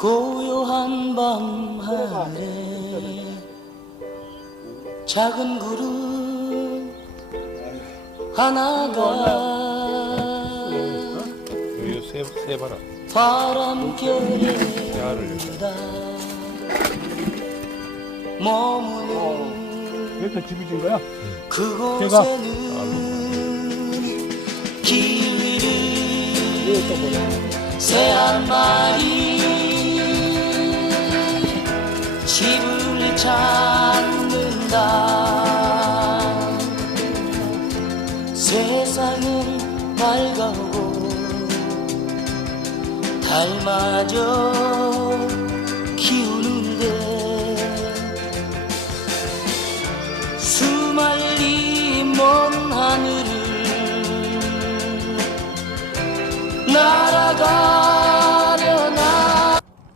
고요한 밤 하늘에 작은 구름 하나가 새 봐라. 바람결에 머무는 여기서 집이 진 거야? 그곳에는 길을 새 한 마리 집을 찾는다. 세상은 밝아오고 달마저 키우는데 수말리 먼 하늘을 날아가